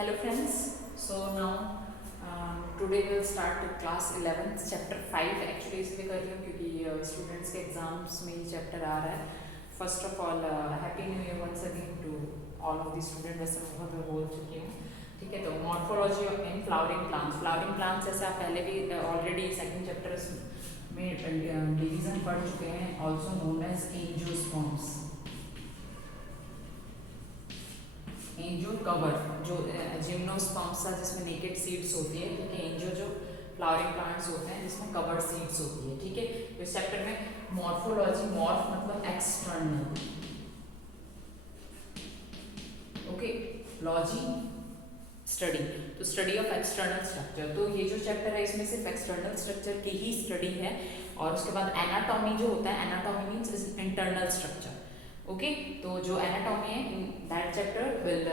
Hello friends, so now today we'll start with class 11th chapter 5 actually इसलिए कर रही हूँ क्योंकि स्टूडेंट्स के एग्जाम्स में ये चैप्टर आ रहा है. First of all happy new year once again to all of the student. वैसे बहुत मैं बोल चुकी हूँ, ठीक है. तो मॉर्फोलॉजी इन फ्लावरिंग प्लांट्स जैसे आप पहले भी ऑलरेडी सेकंड चैप्टर में डिवीजन पढ़ चुके हैं, also known as angiosperms. Angio cover जो जिम्नोस्पर्म्स था जिसमें नेकेड सीड्स होती है, ठीक है. एंजियो जो फ्लावरिंग प्लांट्स होते हैं जिसमें कवर्ड सीड्स होती है, ठीक है. तो इस चैप्टर में मॉर्फोलॉजी, मॉर्फ मतलब एक्सटर्नल, ओके, लॉजी स्टडी, तो स्टडी ऑफ एक्सटर्नल स्ट्रक्चर. तो ये जो चैप्टर है इसमें सिर्फ एक्सटर्नल स्ट्रक्चर की ही स्टडी है. और उसके बाद एनाटॉमी जो होता है, anatomy means internal structure, okay. तो जो एनाटॉमी है that chapter will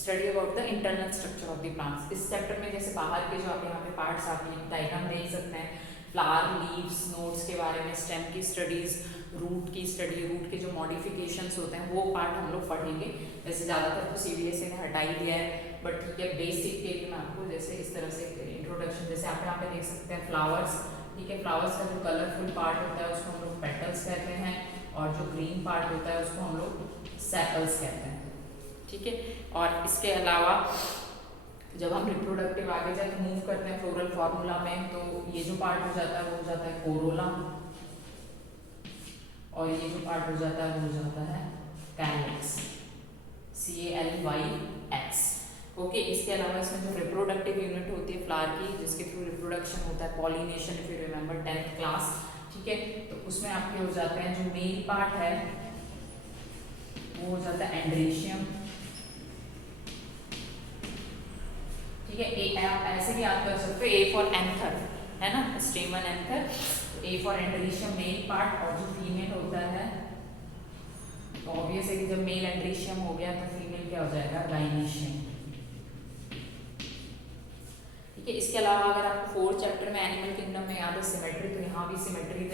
study about the internal structure of the plants. इस चैप्टर में जैसे बाहर के जो आप यहाँ पे पार्ट्स आप डायग्राम देख सकते हैं, फ्लावर, लीव्स, नोड्स के बारे में, स्टेम की स्टडीज, रूट की स्टडी, रूट के जो मॉडिफिकेशंस होते हैं वो पार्ट हम लोग पढ़ेंगे. वैसे ज़्यादातर तो CBSE ने हटा ही दिया है, बट ठीक है, बेसिक के लिए मैं आपको जैसे इस तरह से इंट्रोडक्शन, जैसे आप यहाँ पे देख सकते हैं फ्लावर्स, ठीक है. फ्लावर्स का जो कलरफुल पार्ट होता है उसको हम लोग पेटल्स कहते हैं, और जो ग्रीन पार्ट होता है उसको हम लोग सेपल्स कहते हैं, ठीक है. और इसके अलावा जब हम रिप्रोडक्टिव आगे जाके मूव करते हैं फ्लोरल फॉर्मूला में, तो ये जो पार्ट हो जाता है वो हो जाता है कोरोला, और ये जो पार्ट हो जाता है वो हो जाता है कैलिक्स, CALYX, ओके. इसके अलावा इसमें जो रिप्रोडक्टिव यूनिट होती है फ्लावर की, जिसके थ्रू रिप्रोडक्शन होता है, pollination, if you remember 10th class, ठीक है. तो उसमें आपके हो जाते हैं जो मेल पार्ट है वो हो जाता है एंड्रीशियम, ठीक है. आप ऐसे भी याद कर सकते हो, A फॉर एंथर है ना, stamen anther. A for androecium male part, और जो फीमेल होता है तो ऑब्वियस है कि जब मेल एंड्रीशियम हो गया तो फीमेल क्या हो जाएगा, गाइनीशियम, ठीक है. इसके अलावा अगर आपको 4th चैप्टर में एनिमल किंगडम में याद है सिमेट्री, तो यहाँ भी सिमेट्री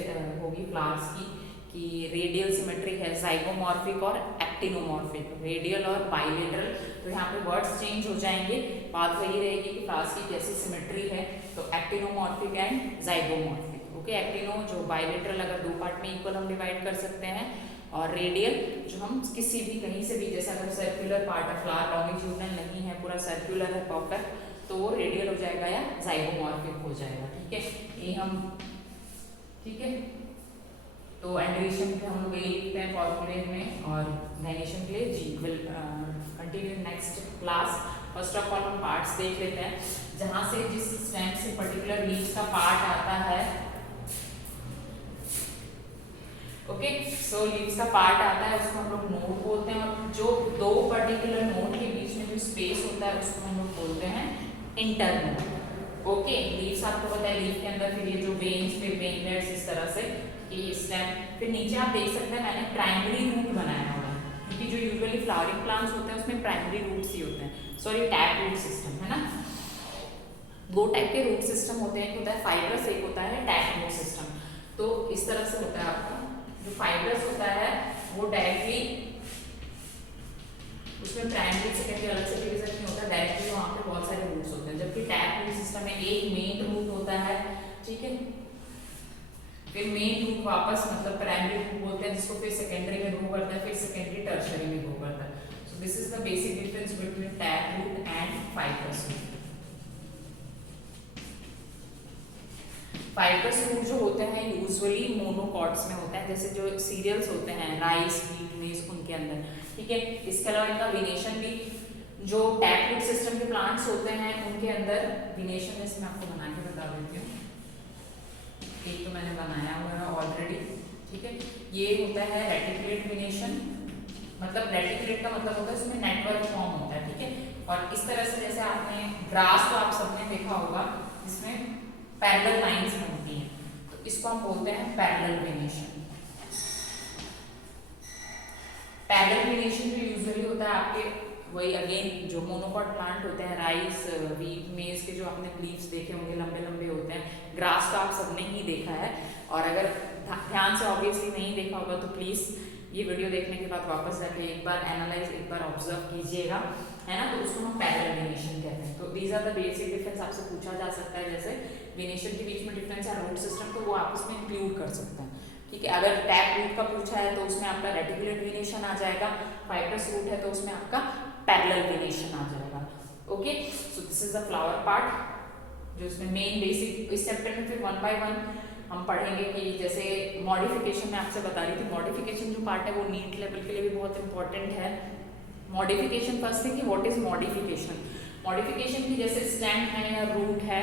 होगी फ्लावर्स की, कि रेडियल सिमेट्री है, जाइगोमॉर्फिक और एक्टिनोमॉर्फिक, रेडियल और बाइलेटरल. तो यहाँ पे वर्ड्स चेंज हो जाएंगे, बात वही रहेगी कि फ्लावर्स की कैसी सिमेट्री है. तो actinomorphic and zygomorphic, okay. Actino जो बाइलेटरल अगर दो पार्ट में इक्वल हम डिवाइड कर सकते हैं, और रेडियल जो हम किसी भी कहीं से भी, जैसा अगर सर्कुलर पार्ट है, फ्लावर लॉन्गिट्यूडनल नहीं है, पूरा सर्कुलर है परफेक्ट, तो वो रेडियल हो जाएगा या जाइगोमॉर्फिक हो जाएगा, ठीक है. ये हम, ठीक है. तो एंड्रीशियम के हम लोग ये लिखते हैं फॉर्मूले में, और गाइनीशियम के लिए G. Will continue next class. First of all हम पार्ट्स देख लेते हैं, जहां से जिस स्टेम से पर्टिकुलर लीव्स का पार्ट आता है, ओके. सो लीव्स का पार्ट आता है उसको हम लोग नोड बोलते हैं, और जो दो पर्टिकुलर नोड के बीच में जो स्पेस होता है उसको हम लोग बोलते हैं इंटरनोड, ओके. लीव्स आपको पता है, लीफ के अंदर फिर ये जो वेन्स, फिर वेनलेट्स, इस तरह से कि स्टेम, फिर नीचे आप देख सकते हैं मैंने प्राइमरी रूट बनाया हुआ है, क्योंकि जो यूजुअली फ्लावरिंग प्लांट्स होते हैं उसमें प्राइमरी रूट्स ही होते हैं, सॉरी टैप रूट सिस्टम है ना. दो टाइप के रूट सिस्टम होते हैं, एक होता है फाइब्रस, एक होता है टैप रूट सिस्टम. तो इस तरह से होता है आपका, जो फाइब्रस होता है वो डायरेक्टली, उसमें प्राइमरी सेकेंडरी अलग से डिवीजन नहीं होता, डायरेक्टली वहाँ पे बहुत सारे रूट्स होते हैं. जबकि टैप रूट सिस्टम में एक मेन रूट होता है, ठीक है. फिर मेन रूट वापस मतलब प्राइमरी रूट बोलते हैं, जिसको फिर सेकेंडरी में ग्रो करता है, फिर सेकेंडरी टर्शियरी में ग्रो करता है. So this is the basic difference between tap root and fibrous root. Fibrous root जो होते हैं यूजुअली मोनोकॉट्स में होते हैं, जैसे जो सीरियल्स होते हैं राइस, व्हीट, मेज, उनके अंदर, ठीक है. इसके अलावा इनका विनेशन भी, जो टैप रूट सिस्टम के प्लांट्स होते हैं उनके अंदर विनेशन, जैसे मैं आपको बना के बता देती हूँ, एक तो मैंने बनाया हुआ है ऑलरेडी, ठीक है. ये होता है रेटिकुलेट विनेशन, मतलब रेटिकुलेट का मतलब होता है इसमें नेटवर्क फॉर्म होता है, ठीक है. और इस तरह से जैसे आपने ग्रास तो आप सबने देखा होगा जिसमें पैरेलल लाइंस बनती हैं, तो इसको हम बोलते हैं पैरेलल वेनेशन. पैरेलल वेनेशन जो यूजुअली होता है आपके, वही अगेन जो मोनोकॉट प्लांट होते हैं, राइस, व्हीट, मेज के जो आपने लीव्स देखे होंगे लंबे लंबे होते हैं. ग्रास तो आप सबने ही देखा है, और अगर ध्यान से ऑब्वियसली नहीं देखा होगा तो प्लीज ये वीडियो देखने के बाद वापस जाके एक बार एनालाइज, एक बार ऑब्जर्व कीजिएगा, है ना। तो उसको हम पैरेलल वेनेशन कहते हैं। तो these are the basic difference. आपसे पूछा जा सकता है जैसे वेनेशन के बीच में डिफरेंस है रूट सिस्टम, तो वो आप उसमें इंक्लूड कर सकते हैं, ठीक है। अगर टैप रूट का पूछा है तो उसमें आपका रेटिकुलेट वेनेशन आ जाएगा, फाइब्रस रूट है तो उसमें आपका पैरेलल वेनेशन आ जाएगा। Okay, so this is the flower part, जो इसमें मेन बेसिक। इस चैप्टर में फिर 1 बाय 1 हम पढ़ेंगे कि जैसे मॉडिफिकेशन में आपसे बता रही थी, मॉडिफिकेशन जो पार्ट है वो नीट लेवल के लिए भी बहुत इंपॉर्टेंट है। मॉडिफिकेशन फर्स्ट थिंग कि व्हाट इज मॉडिफिकेशन। मॉडिफिकेशन की जैसे स्टेम है या रूट है,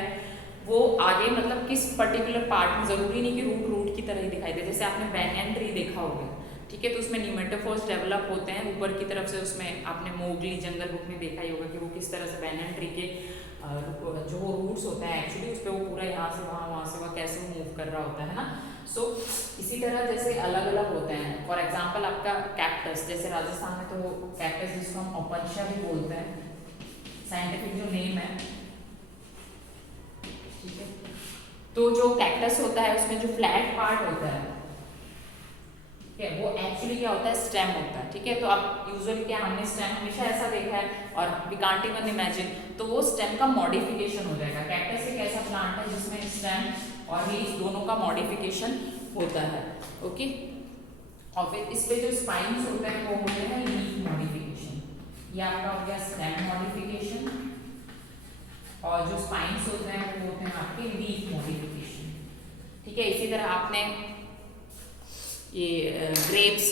वो आगे मतलब किस पर्टिकुलर पार्ट में, जरूरी नहीं कि रूट की तरह ही दिखाई दे। जैसे आपने बैंगन ट्री देखा होगा, ठीक है, तो उसमें न्यूमेटोफोर्स डेवलप होते हैं ऊपर की तरफ से। उसमें आपने मोगली जंगल बुक में देखा ही होगा कि वो किस तरह से बैंगन ट्री के जो रूट्स होते हैं एक्चुअली उस पर वो पूरा यहाँ से वहाँ कैसे मूव कर रहा होता है ना। सो इसी तरह जैसे अलग अलग होते हैं। फॉर एग्जांपल आपका कैक्टस, जैसे राजस्थान में तो वो कैक्टस जिसको हम ओपनशिया भी बोलते हैं, साइंटिफिक जो नेम है, ठीक है। तो जो कैक्टस होता है उसमें जो फ्लैट पार्ट होता है, ठीक है, वो एक्चुअली क्या होता है, स्टेम होता है, ठीक है। तो अब यूजुअली क्या हमने स्टेम हमेशा ऐसा देखा है और वी कांट इवन इमेजिन, तो वो स्टेम का मॉडिफिकेशन हो जाएगा। कैक्टस एक ऐसा प्लांट है जिसमें स्टेम और लीफ दोनों का मॉडिफिकेशन होता है, ओके। और फिर इस पे जो स्पाइन्स होते हैं वो होते हैं लीफ मॉडिफिकेशन। ये आपका हो गया स्टेम मॉडिफिकेशन, और जो स्पाइन्स होते हैं वो होते हैं आपके लीफ मॉडिफिकेशन, ठीक है। इसी तरह आपने ये ग्रेप्स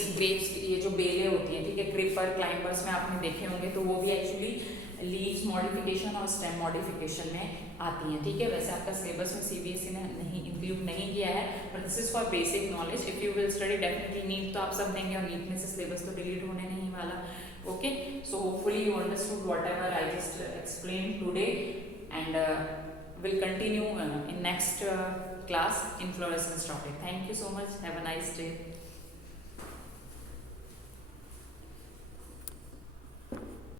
ये जो बेलें होती हैं, ठीक है, क्रीपर क्लाइंबर्स में आपने देखे होंगे, तो वो भी एक्चुअली लीव्स मॉडिफिकेशन और स्टेम मॉडिफिकेशन में आती हैं, ठीक है। वैसे आपका सिलेबस में सीबीएसई ने नहीं इंक्लूड नहीं किया है, पर this is for basic knowledge. If you will study definitely NEET तो आप सब देंगे, और नीट में से सिलेबस तो डिलीट होने नहीं वाला, okay. So hopefully you understood whatever I just explain today, and will continue in next class inflorescence topic. Thank you so much. Have a nice day.